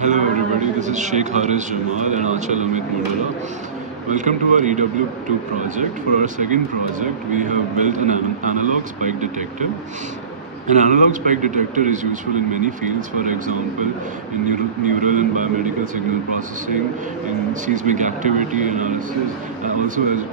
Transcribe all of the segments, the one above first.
Hello everybody, this is Sheikh Haris Jamal and Achal Amit Mudala. Welcome to our EW2 project. For our second project, we have built an analog spike detector. An analog spike detector is useful in many fields, for example, in neural and biomedical signal processing, in seismic activity analysis, and also it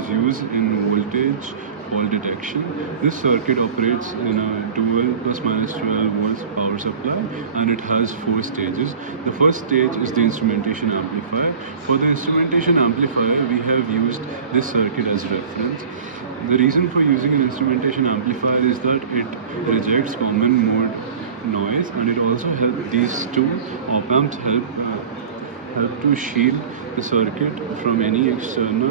is used in voltage fault detection. This circuit operates in a dual plus minus 12 volts power supply, and it has four stages. The first stage is the instrumentation amplifier. For the instrumentation amplifier, we have used this circuit as reference. The reason for using an instrumentation amplifier is that it rejects common mode noise, and it also helps these two op amps help to shield the circuit from any external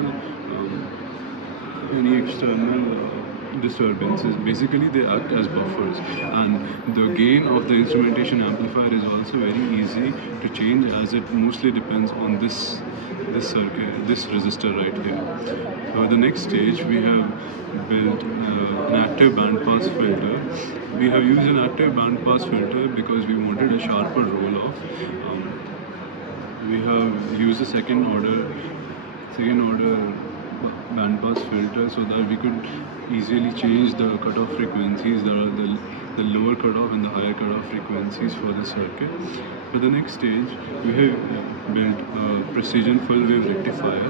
disturbances. Basically, they act as buffers, and the gain of the instrumentation amplifier is also very easy to change, as it mostly depends on this circuit, this resistor right here. For the next stage, we have built an active band pass filter. We have used an active band pass filter because we wanted a sharper roll off. We have used a second order band pass filter so that we could easily change the cutoff frequencies, that are the lower cutoff and the higher cutoff frequencies for the circuit. For the next stage, we have built a precision full wave rectifier.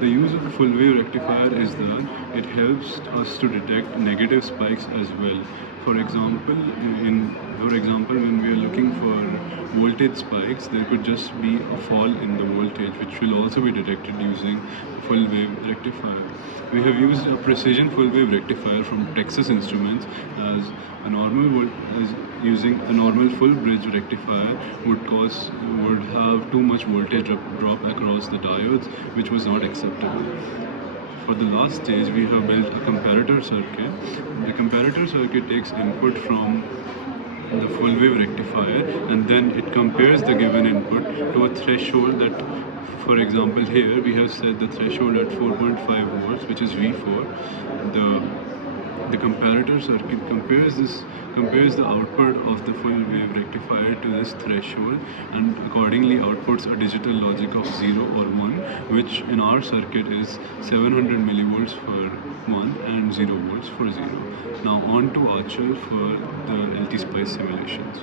The use of a full wave rectifier is that it helps us to detect negative spikes as well. For example, when we are looking for voltage spikes, there could just be a fall in the voltage, which will also be detected using full wave rectifier. We have used a precision full wave rectifier from Texas Instruments, as using a normal full bridge rectifier would have too much voltage drop across the diodes, which was not acceptable. For the last stage, we have built a comparator circuit. The comparator circuit takes input from the full wave rectifier, and then it compares the given input to a threshold that, for example, here we have set the threshold at 4.5 volts, which is V4. The comparator circuit compares the output of the full wave rectifier to this threshold, and accordingly outputs a digital logic of 0 or 1, which in our circuit is 700 millivolts for 1 and 0 volts for 0. Now on to Achal for the LT Spice simulations.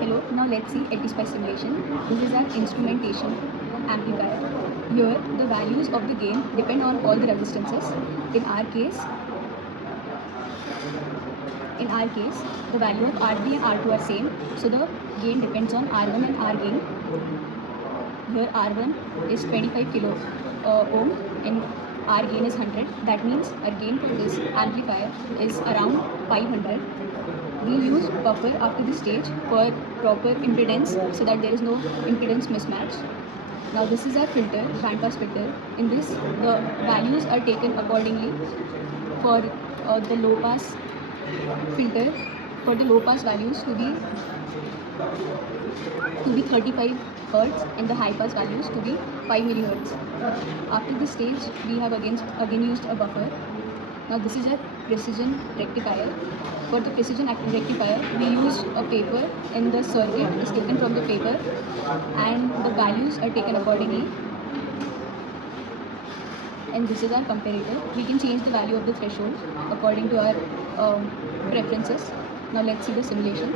Hello, now let's see LT-Spice simulation. This is our instrumentation amplifier. Here, the values of the gain depend on all the resistances. In our case, the value of R3 and R2 are same, so the gain depends on R1 and R gain. Here R1 is 25 kilo ohm and R gain is 100. That means our gain for this amplifier is around 500. We use buffer after this stage for proper impedance, so that there is no impedance mismatch. Now this is our filter, band pass filter. In this, the values are taken accordingly. For the low pass filter, for the low pass values to be 35 hertz and the high pass values to be 5 millihertz. After this stage, we have again used a buffer. Now this is a precision rectifier. For the precision rectifier, we use a paper, and the circuit is taken from the paper, and the values are taken accordingly. And this is our comparator. We can change the value of the threshold according to our preferences. Now let's see the simulation.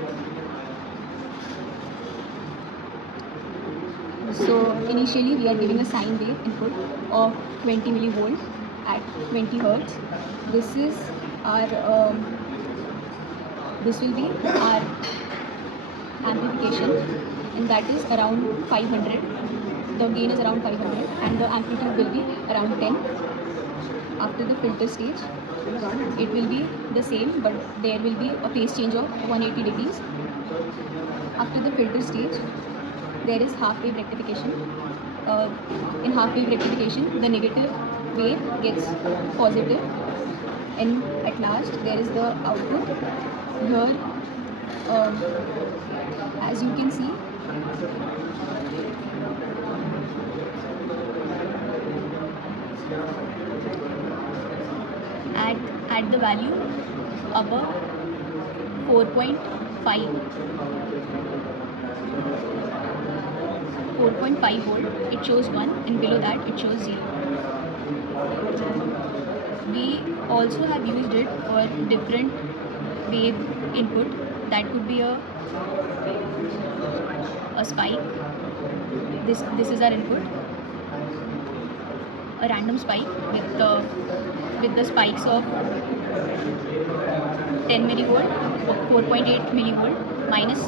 So initially we are giving a sine wave input of 20 millivolt at 20 hertz. This is our this will be our amplification, and that is around 500. The gain is around 500 and the amplitude will be around 10. After the filter stage, it will be the same, but there will be a phase change of 180 degrees. After the filter stage, there is half wave rectification. In half wave rectification, the negative wave gets positive, and at last there is the output. Here, as you can see, at the value above 4.5, 4.5 volt, it shows 1, and below that it shows 0. We also have used it for different wave input. That could be a spike. This is our input. A random spike with the spikes of 10 millivolt, 4.8 millivolt, minus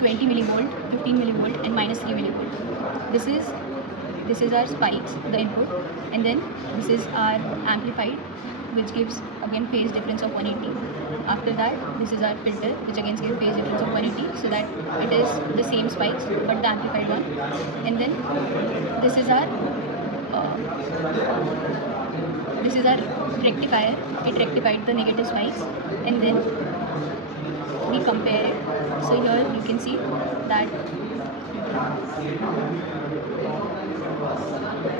20 millivolt, 15 millivolt, and minus 3 millivolt. This is our spikes, the input, and then this is our amplified, which gives again phase difference of 180. After that, this is our filter, which again gives phase difference of 180, so that it is the same spikes but the amplified one. And then this is our rectifier. It rectified the negative spikes, and then we compare it. So here you can see that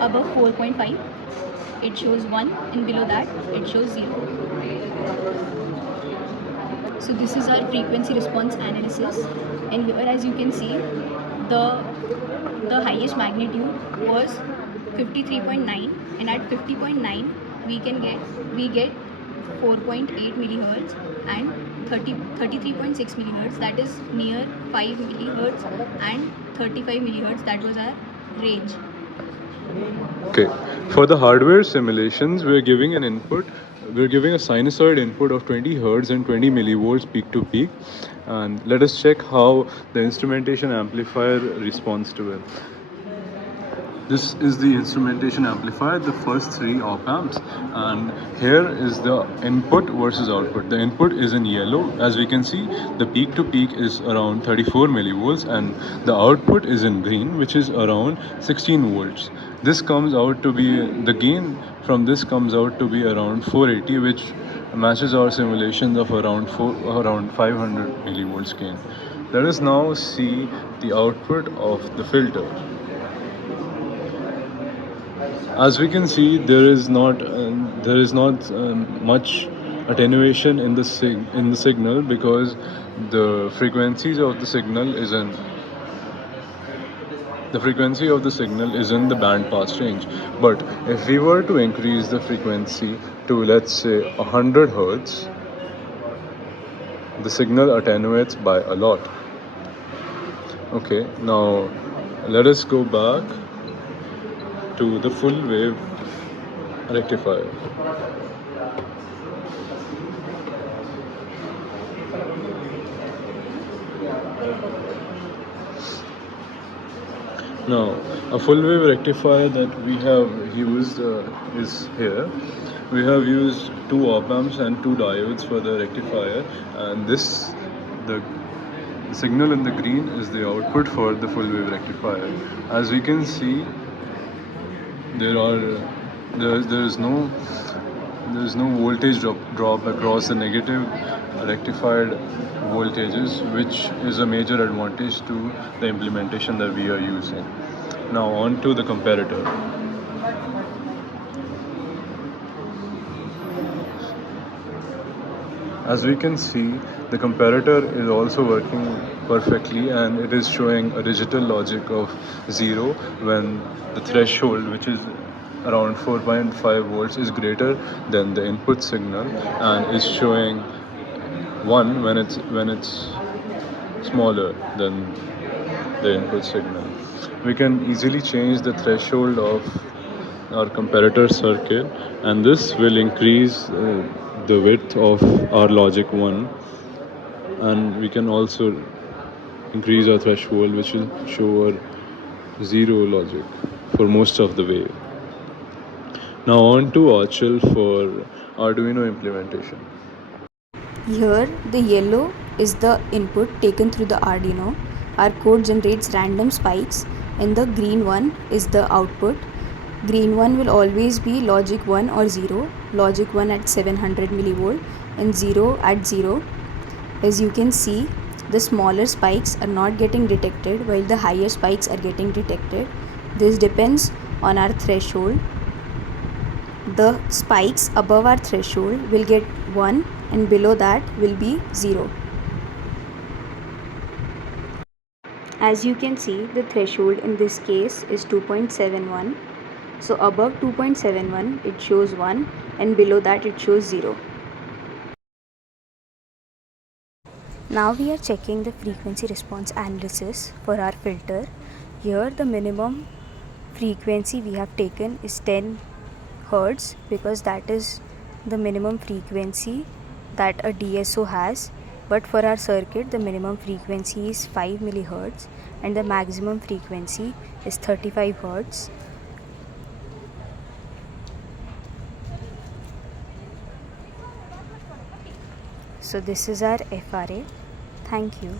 above 4.5 it shows 1, and below that it shows 0. So this is our frequency response analysis, and here as you can see the highest magnitude was 53.9, and at 50.9 we get 4.8 millihertz and 33.6 millihertz, that is near 5 millihertz, and 35 millihertz, that was our range. Okay, for the hardware simulations, we're giving a sinusoid input of 20 Hz and 20 millivolts peak to peak. And let us check how the instrumentation amplifier responds to it. This is the instrumentation amplifier, the first 3 op amps, and here is the input versus output. The input is in yellow. As we can see, the peak to peak is around 34 millivolts, and the output is in green, which is around 16 volts. This comes out to be, the gain from this comes out to be around 480, which matches our simulations of around 500 millivolts gain. Let us now see the output of the filter. As we can see, there is not much attenuation in the signal, because the frequency of the signal is in the band pass range. But if we were to increase the frequency to, let's say, 100 Hz, the signal attenuates by a lot. Okay, now let us go back to the full wave rectifier. Now, a full wave rectifier that we have used is here. We have used 2 op amps and 2 diodes for the rectifier, and the signal in the green is the output for the full wave rectifier. As we can see, there is no voltage drop across the negative rectified voltages, which is a major advantage to the implementation that we are using. Now on to the comparator. As we can see, the comparator is also working perfectly, and it is showing a digital logic of 0 when the threshold, which is around 4.5 volts, is greater than the input signal, and is showing 1 when it's smaller than the input signal. We can easily change the threshold of our comparator circuit, and this will increase the width of our logic 1, and we can also increase our threshold, which will show our 0 logic for most of the way. Now on to Archel for Arduino implementation. Here the yellow is the input taken through the Arduino. Our code generates random spikes, and the green one is the output. Green one will always be logic 1 or 0, logic 1 at 700 millivolt and 0 at 0. As you can see, the smaller spikes are not getting detected while the higher spikes are getting detected. This depends on our threshold. The spikes above our threshold will get 1, and below that will be 0. As you can see, the threshold in this case is 2.71. So above 2.71 it shows 1 and below that it shows 0. Now we are checking the frequency response analysis for our filter. Here the minimum frequency we have taken is 10 Hertz because that is the minimum frequency that a DSO has. But for our circuit the minimum frequency is 5 millihertz and the maximum frequency is 35 Hertz. So this is our FRA. Thank you.